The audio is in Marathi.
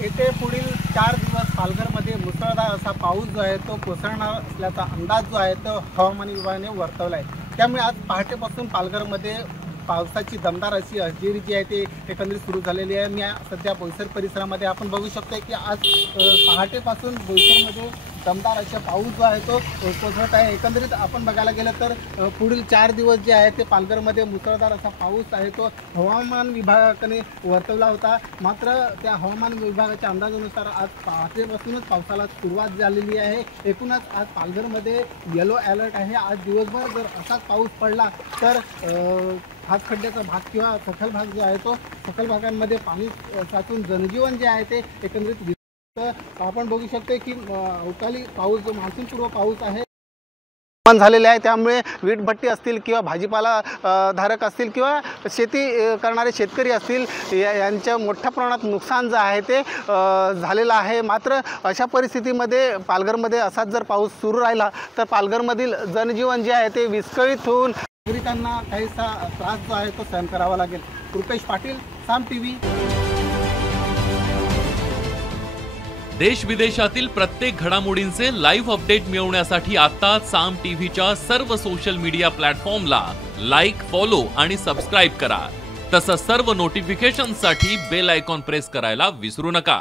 येथे पुढील 4 दिवस पालघरमध्ये मुसळधार असा पाऊस जो आहे तो कोसळणार असल्याचा अंदाज जो आहे तो हवामान विभागाने वर्तवला आहे। त्यामुळे आज पहाटेपासून पालघरमध्ये पावसाची दमदार अशी हजेरी जी आहे ते एकंदरीत सुरू झालेली आहे। मी सध्या बोईसर परिसरामध्ये आपण बघू शकतो की आज पहाटेपासून बोईसरमध्ये दमदार असा पाऊस जो आहे तो कोसळत आहे। एकंदरीत आपण बघायला गेलं तर पुढील 4 दिवस जे आहे ते पालघरमध्ये मुसळधार असा पाऊस आहे तो हवामान विभागाने वर्तवला होता। मात्र त्या हवामान विभागाच्या अंदाजानुसार आज पहाटेपासूनच पावसाला सुरुवात झालेली आहे। एकूणच आज पालघरमध्ये येलो अलर्ट आहे। आज दिवसभर जर असाच पाऊस पडला तर हातखड्ड्याचा भाग किंवा सखल भाग जो आहे तो सखल भागांमध्ये पाणी साचून जनजीवन जे आहे ते एकंदरीत आपण बघू शकतो की अवकाळी पाऊस जो मान्सूनपूर्व पाऊस आहे झालेले आहे। त्यामुळे वीटभट्टी असतील किंवा भाजीपाला धारक असतील किंवा शेती करणारे शेतकरी असतील यांच्या मोठ्या प्रमाणात नुकसान जे आहे ते झालेलं आहे। मात्र अशा परिस्थितीमध्ये पालघरमध्ये असाच जर पाऊस सुरू राहिला तर पालघरमधील जनजीवन जे आहे ते विस्कळीत होऊन नागरिकांना काहीसा त्रास जो आहे तो सहन करावा लागेल। रुपेश पाटील, साम टीव्ही। देश विदेशातील प्रत्येक घडामोडींचे लाईव्ह अपडेट मिळवण्यासाठी आता साम टीव्हीच्या सर्व सोशल मीडिया प्लॅटफॉर्मला लाईक, फॉलो आणि सबस्क्राईब करा। तसंच सर्व नोटिफिकेशनसाठी बेल आयकॉन प्रेस करायला विसरू नका।